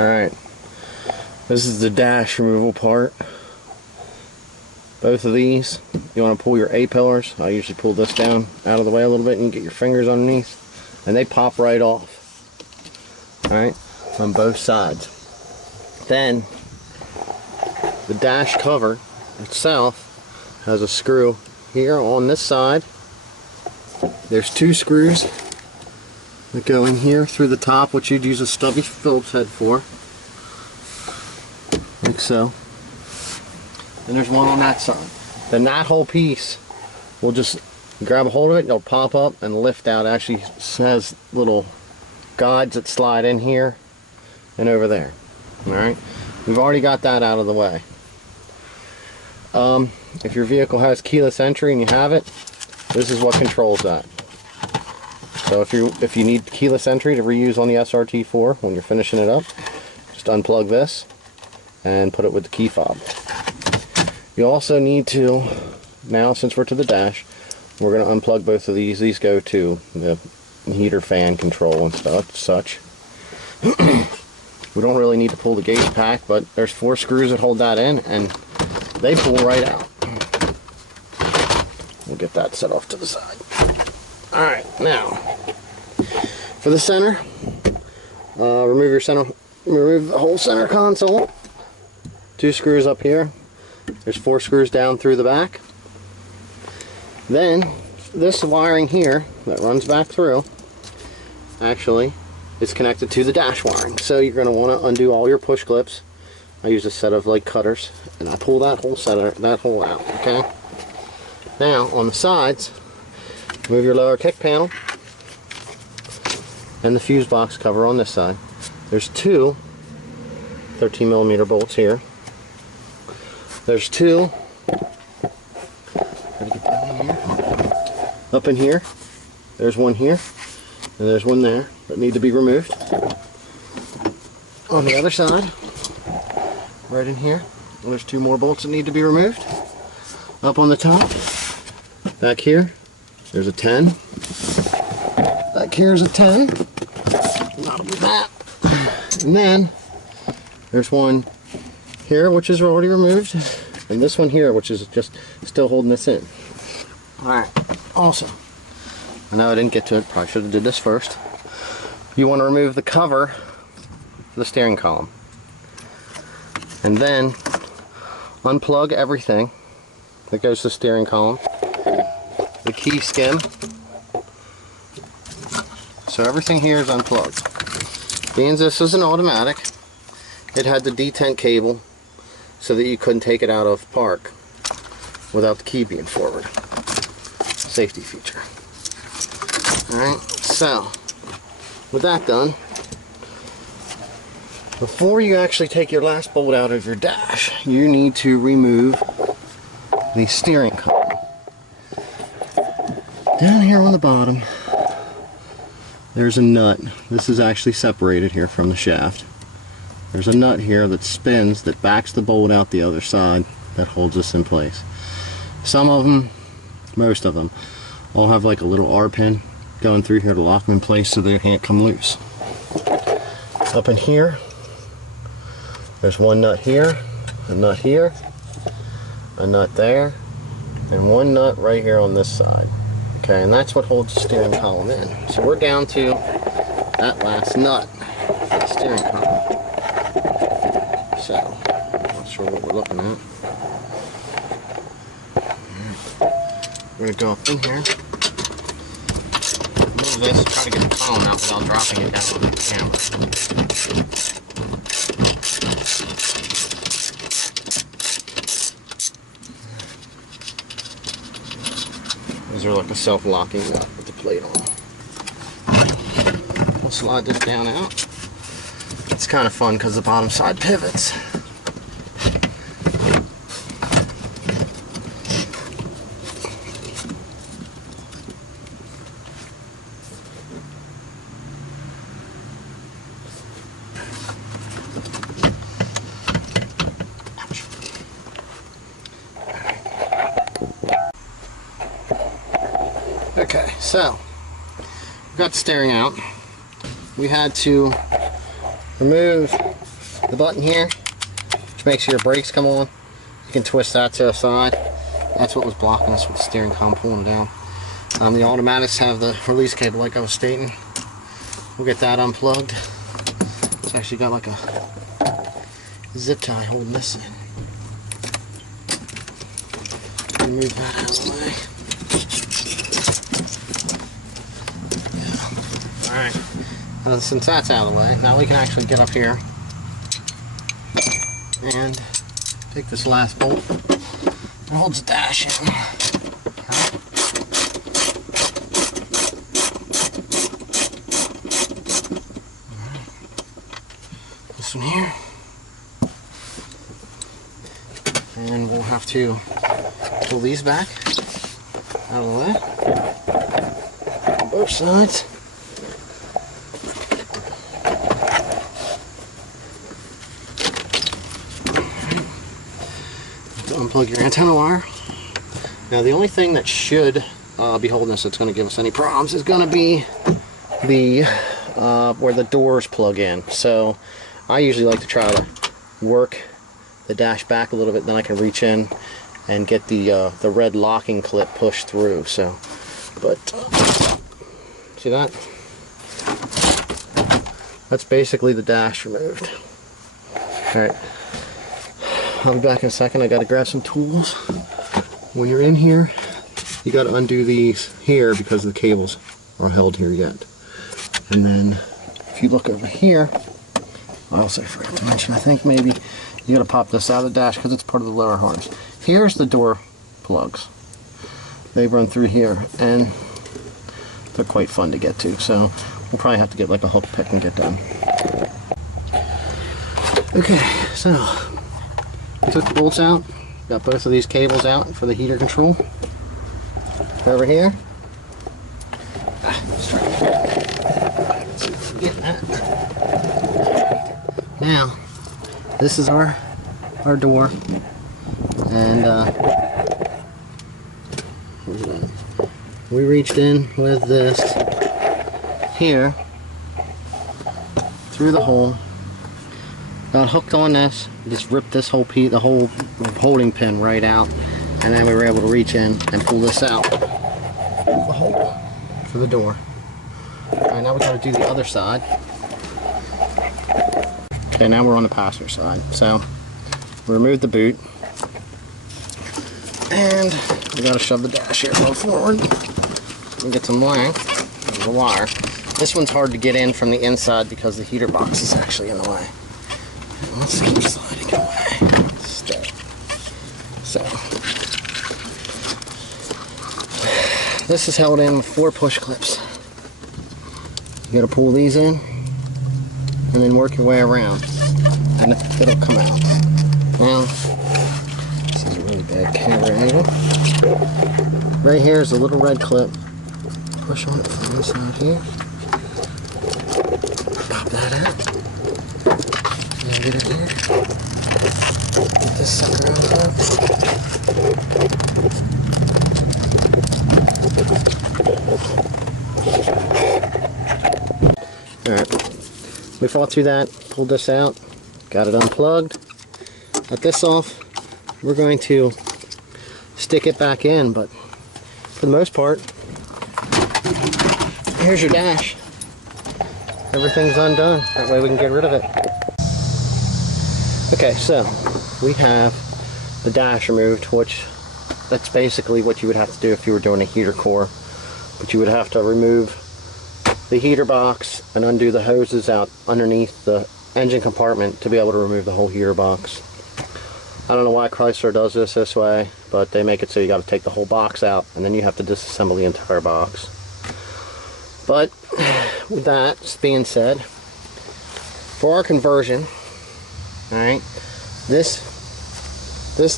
Alright, this is the dash removal part. Both of these, you want to pull your A-pillars. I usually pull this down out of the way a little bit and you get your fingers underneath and they pop right off. Alright, on both sides. Then the dash cover itself has a screw here on this side. There's two screws that go in here through the top, which you'd use a stubby Phillips head for, like so. And there's one on that side. Then that whole piece will just grab a hold of it, it'll pop up and lift out. It actually has little guides that slide in here and over there. Alright, we've already got that out of the way. If your vehicle has keyless entry and you have it, this is what controls that. So if you need keyless entry to reuse on the SRT4 when you're finishing it up, just unplug this and put it with the key fob. You also need to, now since we're to the dash, we're going to unplug both of these. These go to the heater fan control and such. We don't really need to pull the gauge pack, but there's 4 screws that hold that in and they pull right out. We'll get that set off to the side. Alright, now for the center, remove the whole center console. 2 screws up here. There's 4 screws down through the back. Then this wiring here that runs back through actually is connected to the dash wiring. So you're going to want to undo all your push clips. I use a set of like cutters and I pull that whole out, okay? Now on the sides, move your lower kick panel and the fuse box cover on this side. There's 2 13mm bolts here. There's 2 up in here. There's one here and there's one there that need to be removed. On the other side, right in here, there's 2 more bolts that need to be removed. Up on the top, back here, there's a 10. Back here's a 10. That'll be that. And then there's one here which is already removed, and this one here which is just still holding this in. Alright, also, I know I didn't get to it, probably should have did this first. You want to remove the cover for the steering column. And then unplug everything that goes to the steering column. The key skin. So everything here is unplugged. Being this is an automatic, it had the detent cable so that you couldn't take it out of park without the key being forward. Safety feature. Alright, so with that done, before you actually take your last bolt out of your dash, you need to remove the steering column. Down here on the bottom, there's a nut. This is actually separated here from the shaft. There's a nut here that spins, that backs the bolt out the other side, that holds this in place. Some of them, most of them, all have like a little R pin going through here to lock them in place so they can't come loose. Up in here, there's one nut here, a nut here, a nut there, and one nut right here on this side. Okay, and that's what holds the steering column in. So we're down to that last nut for the steering column. So, not sure what we're looking at. We're going to go up in here, move this, try to get the column out without dropping it down on the camera. These are like a self-locking nut with the plate on. We'll slide this down out. It's kind of fun because the bottom side pivots. Okay, so we've got the steering out. We had to remove the button here, which makes your brakes come on. You can twist that to the side. That's what was blocking us with the steering column pulling down. The automatics have the release cable like I was stating. We'll get that unplugged. It's actually got like a zip tie holding this in. Remove that out of the way. Yeah. Alright. Since that's out of the way, now we can actually get up here and take this last bolt that holds the dash in. Okay. This one here. And we'll have to pull these back out of the way on both sides. To unplug your antenna wire. Now the only thing that should be holding us that's going to give us any problems is going to be the where the doors plug in. So I usually like to try to work the dash back a little bit, then I can reach in and get the red locking clip pushed through. So, but see that? That's basically the dash removed. All right, I'll be back in a second. I got to grab some tools. When you're in here, you got to undo these here because the cables are held here yet. And then if you look over here, I also forgot to mention, I think maybe you got to pop this out of the dash because it's part of the lower harness. Here's the door plugs. They run through here and they're quite fun to get to, so we'll probably have to get like a hook pick and get them. Okay, so I took the bolts out, got both of these cables out for the heater control. Over here. Let's try let's see if we get that. Now, this is our door, and we reached in with this here through the hole, got hooked on this, just ripped this whole piece, the whole holding pin right out, and then we were able to reach in and pull this out the hole for the door. Alright, now we got to do the other side. Okay, now we're on the passenger side. So we removed the boot, and we got to shove the dash here a little forward and get some length of the wire. This one's hard to get in from the inside because the heater box is actually in the way. Let's keep sliding away. Stay. So this is held in with 4 push clips. You got to pull these in and then work your way around, and it'll come out. Now, this is a really bad camera angle. Right here is a little red clip. Push on it from this side here. Pop that out. And get it here. Get this sucker out of. Alright. We fought through that, pulled this out, got it unplugged, got this off. We're going to stick it back in, but for the most part, here's your dash. Everything's undone. That way we can get rid of it. Okay, so we have the dash removed, which that's basically what you would have to do if you were doing a heater core. But you would have to remove the heater box and undo the hoses out underneath the engine compartment to be able to remove the whole heater box. I don't know why Chrysler does this way, but they make it so you got to take the whole box out and then you have to disassemble the entire box. But with that being said, for our conversion, alright, this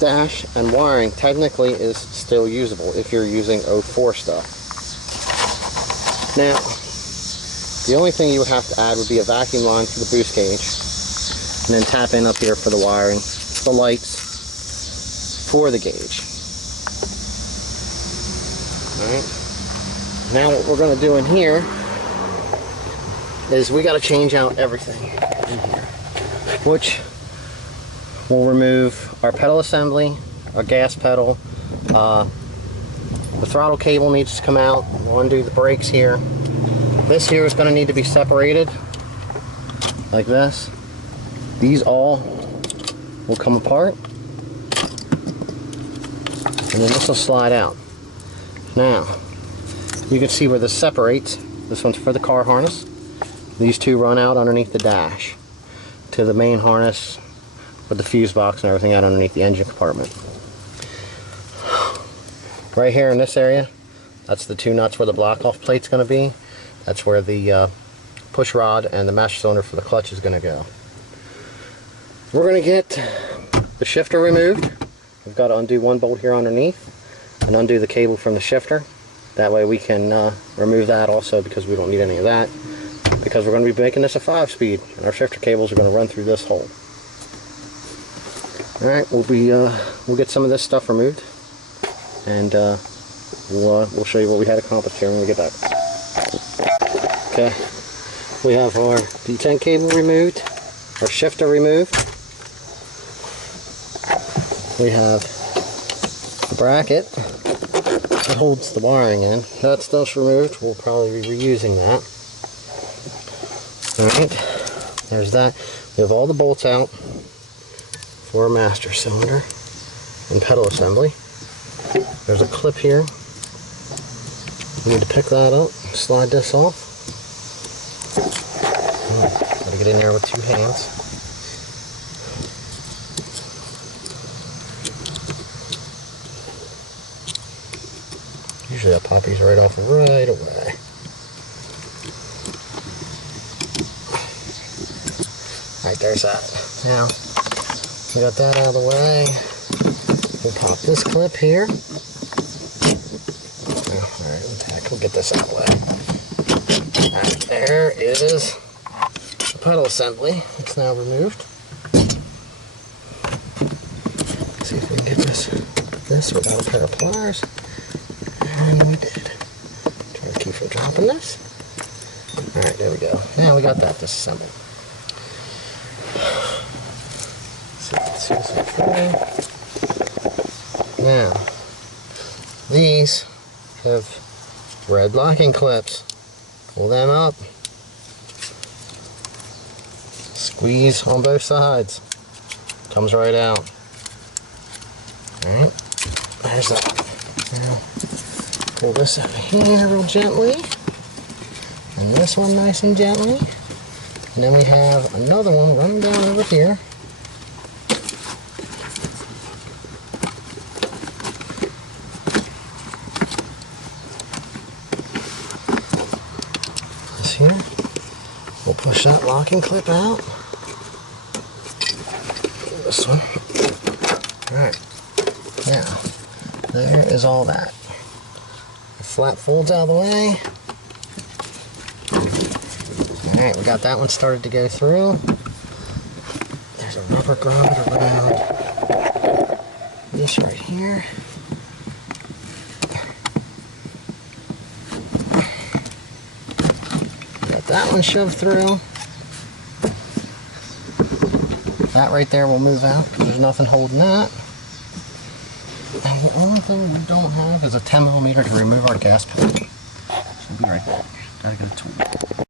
dash and wiring technically is still usable if you're using 04 stuff. Now, the only thing you would have to add would be a vacuum line for the boost gauge, and then tap in up here for the wiring, the lights for the gauge. Alright. Now what we're going to do in here is we got to change out everything in here. which will remove our pedal assembly, our gas pedal. The throttle cable needs to come out. We'll undo the brakes here. This here is going to need to be separated like this. These all will come apart, and then this will slide out. Now, you can see where this separates. This one's for the car harness. These two run out underneath the dash to the main harness with the fuse box and everything out underneath the engine compartment. Right here in this area, that's the two nuts where the block-off plate's going to be. That's where the push rod and the master cylinder for the clutch is going to go. We're going to get the shifter removed. We've got to undo one bolt here underneath and undo the cable from the shifter. That way we can remove that also, because we don't need any of that, because we're going to be making this a 5-speed and our shifter cables are going to run through this hole. Alright, we'll get some of this stuff removed, and we'll show you what we had accomplished here when we get back. Okay, we have our detent cable removed, our shifter removed. We have the bracket that holds the wiring in. That stuff's removed. We'll probably be reusing that. Alright, there's that. We have all the bolts out for a master cylinder and pedal assembly. There's a clip here. We need to pick that up, slide this off. Gotta get in there with 2 hands. Usually that poppy's right off right away. Alright, there's that. Now, we got that out of the way. We'll pop this clip here. Alright, we'll get this out of the way. Alright, there is the pedal assembly. It's now removed. Let's see if we can get this without a pair of pliers. And we did. Try to keep from dropping this. Alright, there we go. Now we got that disassembled. So let's see this. Now, these have red locking clips. Pull them up. Squeeze on both sides. Comes right out. Alright, there's that. Now, pull this out of here real gently, and this one nice and gently, and then we have another one running down over here. This here, we'll push that locking clip out. This one. Alright, now there is all that. Flap folds out of the way. Alright, we got that one started to go through. There's a rubber grommet around this right here. Got that one shoved through. That right there will move out because there's nothing holding that. And the only thing we don't have is a 10mm to remove our gas pedal. So we'll be right back. Gotta get a tool.